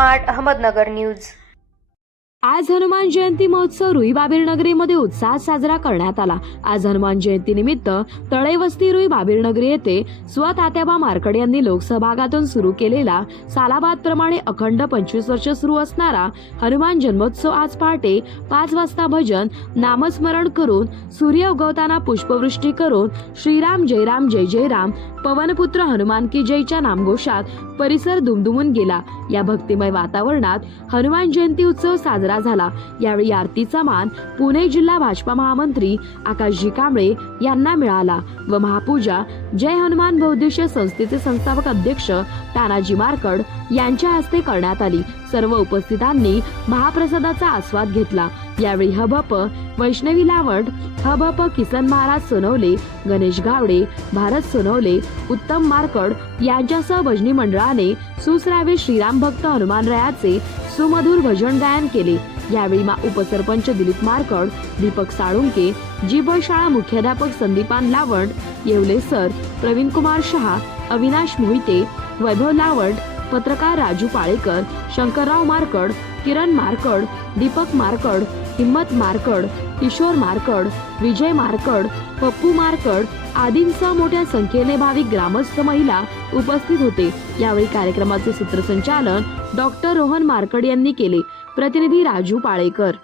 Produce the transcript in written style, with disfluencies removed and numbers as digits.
Smart Ahmednagar news. आज हनुमान जयंती महोत्सव रुई नगरीमध्ये उत्साहात साजरा करण्यात आला। आज हनुमान जयंती निमित्त तळेवस्ती रुई नगरी येथे स्वतात्याबा मार्कड यांनी लोकसहभागातून सुरू केलेला सालाबाद प्रमाणे अखंड 25 वर्ष सुरू असणारा हनुमान जन्मोत्सव आज पहाटे 5 वाजता भजन नामस्मरण करून सूर्य उगवताना पुष्पवृष्टी करून श्रीराम जय जय राम पवनपुत्र हनुमान की जयच्या नामघोषात परिसर दुमदुमून गेला। या भक्तिमय वातावरणात हनुमान जयंती उत्सव साजरा झाला। यावेळी आरतीचा मान पुणे जिल्हा भाजपा महामंत्री आकाशजी कांबळे यांना मिळाला व महापूजा जय हनुमान बहुउद्देशीय संस्थेचे संस्थापक अध्यक्ष तानाजी मार्कड यांच्या हस्ते करण्यात आली। सर्व उपस्थितांनी महाप्रसादाचा आस्वाद घेतला। यावेळी हबप वैष्णवी लावड, हबप किसन महाराज सोनवले, गणेश गावडे, भारत सोनवले, उत्तम मार्कड यांच्यासह भजनी मंडळाने सुसरावे श्रीराम भक्त हनुमानरायाचे सुमधुर भजन गायन केले। यावेळी उपसरपंच दिलीप मार्कड, दीपक साळुंके, जीभ शाळा मुख्याध्यापक संदीपान लावड, येवले सर, प्रवीण कुमार शहा, अविनाश मोहिते, वैभव लावड, पत्रकार राजू पाळेकर, शंकरराव मार्कड, किरण मार्कड, दीपक मार्कड, हिम्मत मार्कड, किशोर मार्कड, विजय मार्कड, पप्पू मार्कड आदींसह मोठ्या संख्येने भाविक ग्रामस्थ महिला उपस्थित होते। यावेळी कार्यक्रमाचे सूत्रसंचालन डॉक्टर रोहन मार्कड यांनी केले। प्रतिनिधी राजू पाळेकर।